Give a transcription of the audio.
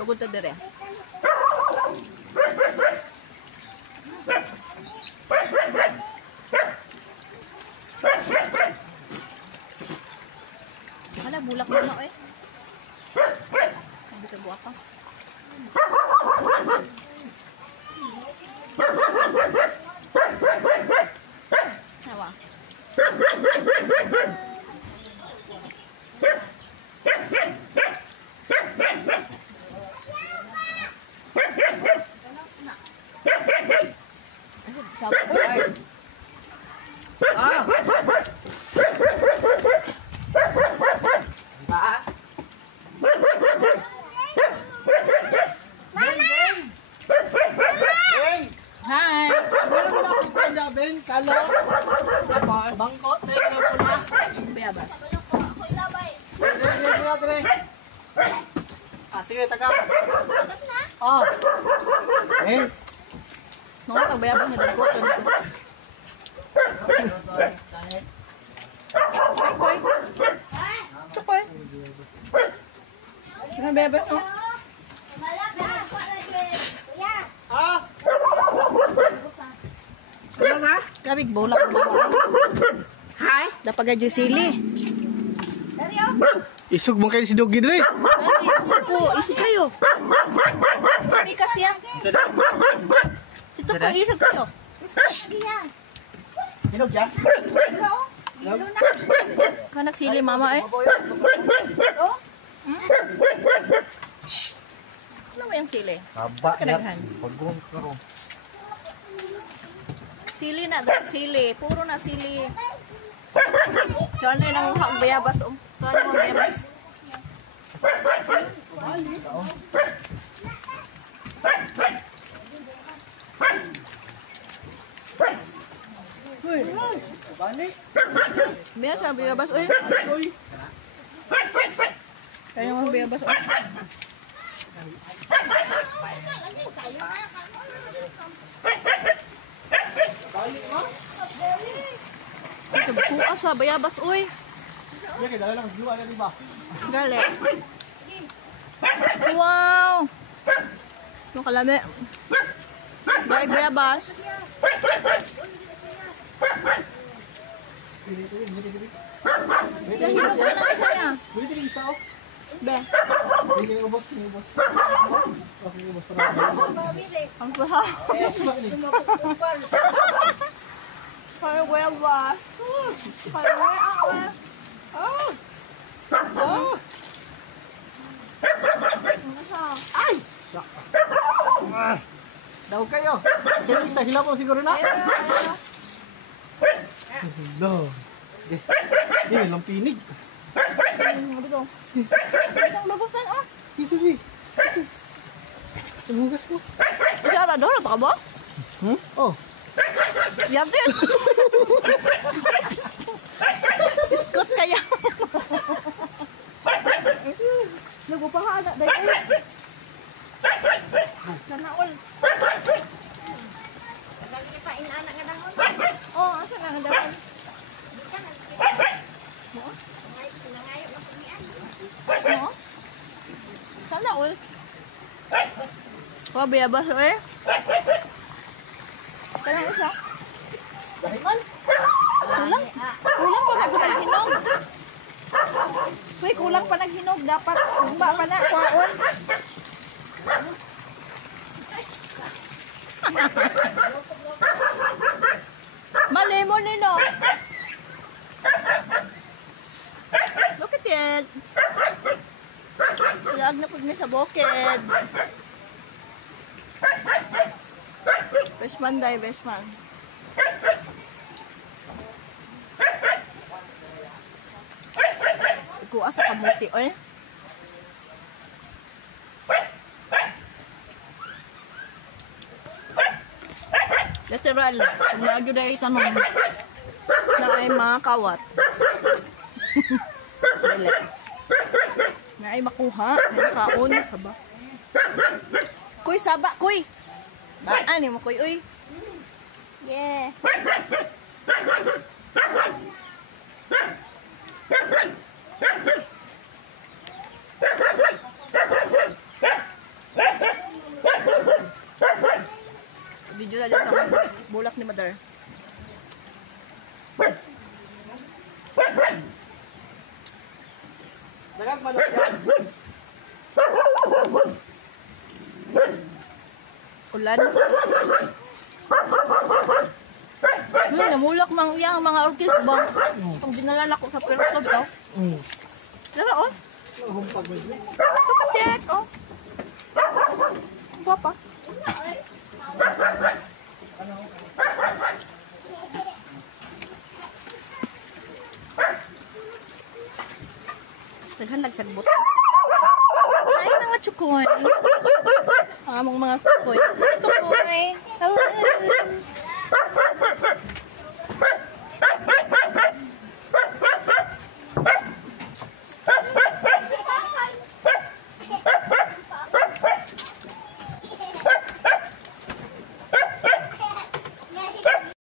Sugod ta dire. Hala, bulak mo na eh. Hindi ka buwak ka. Sawa. Bangkot, Bayabas. sige, tagas. Oh. Eh. Mga pagbayabas na dagko. Chokoy. Sino bayabas mo? Ah. Ano na? Kabig bola ko ba? Hi, dapat gadyo sili. Isog mo kayo si Doggy Dre. Isog kayo. May kasi yan. Ito po, isog kayo. Hinog yan? Kanak sili mama eh. Ano mo yung sili? Haba Kadaghan. Pagong karo. Sili na, sili. Puro na sili. So ano yun ang bayabas? So ano yung bayabas? Uy, balik. Biya siya bayabas. Uy. Kaya yung bayabas. Uy. Balik mo? Bukas sa bayabas. Uy. Iya, kaya dala lang jiwa na diba? Gali. Wow. Yung kalami. Baik bayabas. Dahilog ka na isa niya. Bili din isa oh. Be. Bili ng ubos, ng ubos. Okay, ubos para. Ang saha. Parang bayabas. Parang bayabas. Ah! Ah! Ay! Ah! Daw kayo. Kaya isa hilaw mo siguro na. Hello. Eh, lampinig. Ano to? Ang labasan ah. Sige. Tumugas ko. Kasi ara doon ito ka ba? Oh. Yan din. Biskot kaya. Nagpapahana dahil kayo. Sana all. Oh, asa na nga dahon? Mo? Sana all. Oh, bayabas eh. Kanang isa. Dahiman. Kulang. Kulang pa naghinog. Uy, kulang pa naghinog. Dapat umba pa na. Kuhaon. Mali mo nino. Look at it. Lag na pag may sa bukid. Bestman day, bestman. Kuha sa kamuti, oy. Literal, kung nagyo na itanong na ay mga kawat. Dili. Na ay makuha, na kaon, saba. Kuy, saba, kuy! Baan mo, kuy, uy. Yeah. mother. Dagang manok yan. Ulan. Namulak mang iyang mga orchid ba? Ang dinalan ako sa Perotog daw. Tara, oh. Humpag mo yun. Kapit, oh. Ang guwapa. Daghan nagsagbot. Ay, mga chukoy. Among mga chukoy. Chukoy. Hello.